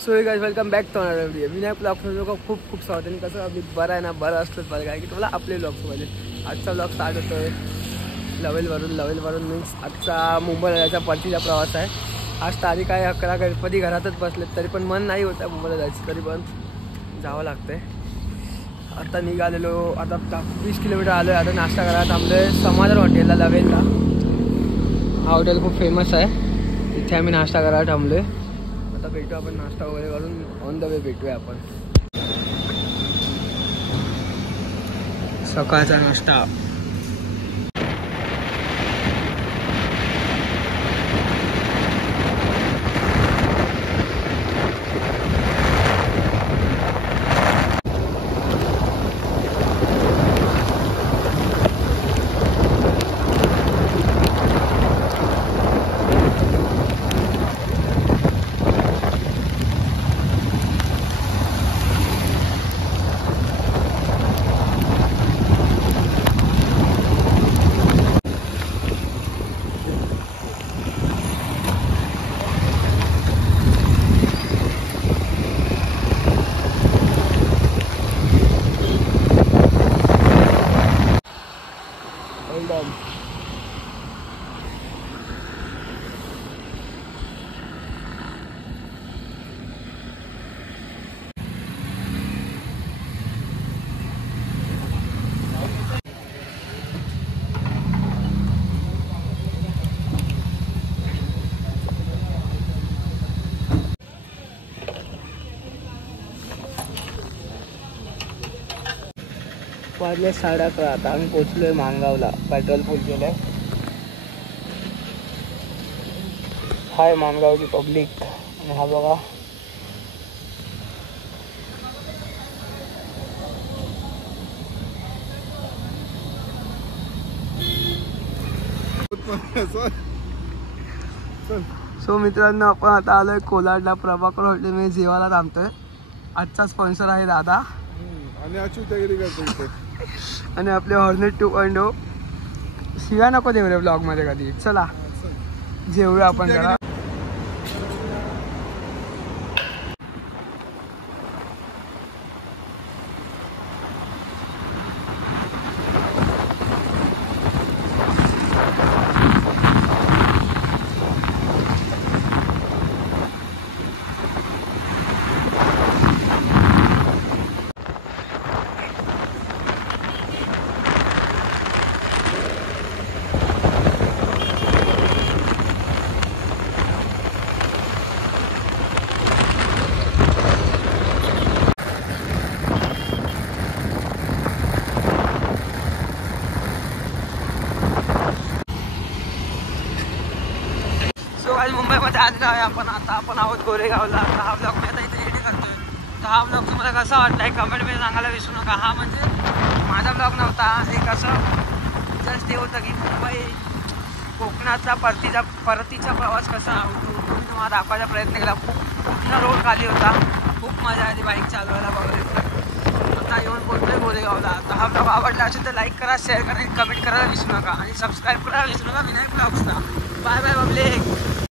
So hey guys welcome back to another video. Vinayak ब्लॉग्समध्ये लोक खूप स्वागत आहे. कसं अगदी बरं आहे ना, बरं असलंच पाहिजे काय की तुम्हाला आपले ब्लॉग्स पाहिजे. आजचा ब्लॉग स्टार्ट होतो आहे लवेलवरून मीन्स आजचा मुंबईला जायचा परतीचा प्रवास आहे. आज तारीख आहे 11. गणपती घरातच बसलेत तरी पण मन नाही होतं मुंबईला जायचं, तरी पण जावं लागतं आहे. आता निघालेलो, आता 20 किलोमीटर आलो आहे. आता नाश्ता करायला थांबलो समाधान हॉटेलला लवेलला. हा हॉटेल खूप फेमस आहे, तिथे आम्ही नाश्ता करायला थांबलो आहे. आता भेटू आपण नाश्ता वगैरे करून ऑन द वे भेटूया आपण. सकाळचा नाश्ता वाजले 11:30. आता आम्ही पोचलोय माणगावला. पेट्रोल फुल केलंय. हाय माणगावची पब्लिक. आणि हा बघा सो मित्रांनो, आपण आता आलोय कोलाडला. प्रभाकर हॉटेलमध्ये जेवायला थांबतोय. आजचा स्पॉन्सर आहे दादा आणि अच्युतगिरी करतो आणि आपले हॉर्नेट 2.0. शिव्या नको देऊ रे ब्लॉग मध्ये कधी. चला जेवूया आपण जरा. आज मुंबईमध्ये आलेलो आहे आपण. आता आपण आहोत गोरेगावला. आता हा ब्लॉग मी आता इथे एडिट करतोय. तर हा ब्लॉग तुम्हाला कसा वाटला आहे कमेंटमध्ये सांगायला विसरू नका. हा म्हणजे माझा ब्लॉग नव्हता, एक असं जस्ट ते होतं की मुंबई कोकणाचा परतीचा प्रवास कसा होतो तुम्हाला दाखवायचा प्रयत्न केला. पूर्ण रोड खाली होता, खूप मजा आली बाईक चालवायला वगैरे. आता येऊन पोहोचतोय गोरेगावला. तर हा ब्लॉग आवडला असेल तर लाईक करा, शेअर करा, कमेंट करायला विसरू नका आणि सबस्क्राईब करायला विसरू नका विनायक ब्लॉग्सला. Bye bye public.